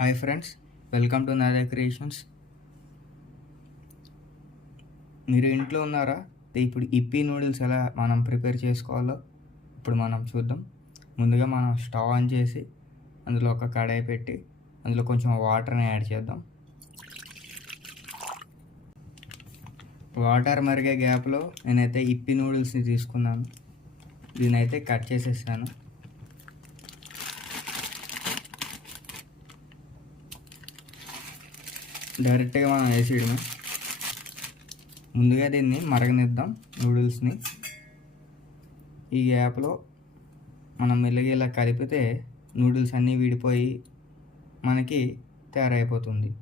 Hi friends, welcome to నాదే creations. మీరు ఇంట్లో ఉన్నారా? ఇప్పుడు ఇప్పీ నూడిల్స్ ఎలా మనం ప్రిపేర్ చేసుకోవాలో ఇప్పుడు మనం చూద్దాం. ముందుగా మనం స్టవ్ ఆన్ చేసి అందులో ఒక కడాయి పెట్టి అందులో కొంచెం వాటర్ని యాడ్ చేద్దాం. వాటర్ మరిగే గ్యాప్లో నేనైతే ఇప్పీ నూడిల్స్ని తీసుకున్నాను. దీనైతే కట్ చేసేసాను. డైరెక్ట్గా మనం వేసేయడమే. ముందుగా దీన్ని మరగనిద్దాం నూడిల్స్ని. ఈ గ్యాప్లో మనం మెల్లగా ఇలా కలిపితే నూడిల్స్ అన్నీ విడిపోయి మనకి తయారైపోతుంది.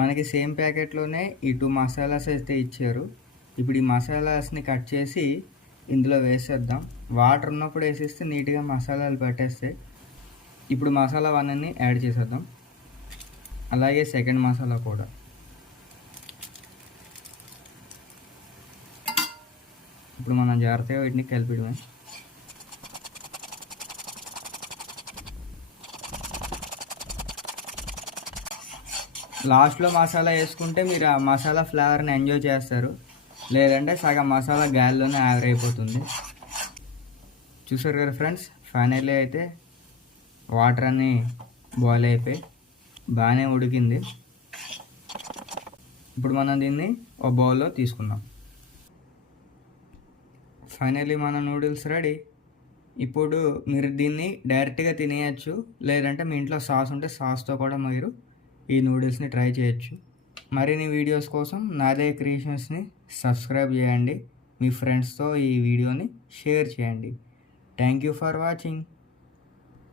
మనకి సేమ్ ప్యాకెట్లోనే ఈ 2 మసాలాస్ అయితే ఇచ్చారు. ఇప్పుడు ఈ మసాలాస్ని కట్ చేసి ఇందులో వేసేద్దాం. వాటర్ ఉన్నప్పుడు వేసేస్తే నీట్గా మసాలాలు పట్టేస్తే. ఇప్పుడు మసాలా 1ని యాడ్ చేసేద్దాం, అలాగే సెకండ్ మసాలా కూడా. ఇప్పుడు మనం జాగ్రత్తగా వీటిని కలిపిడమే. లాస్ట్లో మసాలా వేసుకుంటే మీరు ఆ మసాలా ఫ్లేవర్ని ఎంజాయ్ చేస్తారు, లేదంటే సగం మసాలా గాలిలోనే ఆవిరైపోతుంది. చూసారు కదా ఫ్రెండ్స్, ఫైనల్లీ అయితే వాటర్ అన్నీ బాయిల్ అయిపోయి బాగానే ఉడికింది. ఇప్పుడు మనం దీన్ని ఒక బౌల్లో తీసుకుందాం. ఫైనల్లీ మన నూడిల్స్ రెడీ. ఇప్పుడు మీరు దీన్ని డైరెక్ట్గా తినేయచ్చు, లేదంటే మీ ఇంట్లో సాస్ ఉంటే సాస్తో కూడా మీరు ఈ నూడిల్స్ని ట్రై చేయొచ్చు. మరిన్ని వీడియోస్ కోసం నాదే క్రియేషన్స్ని సబ్స్క్రైబ్ చేయండి. మీ ఫ్రెండ్స్తో ఈ వీడియోని షేర్ చేయండి. Thank you for watching.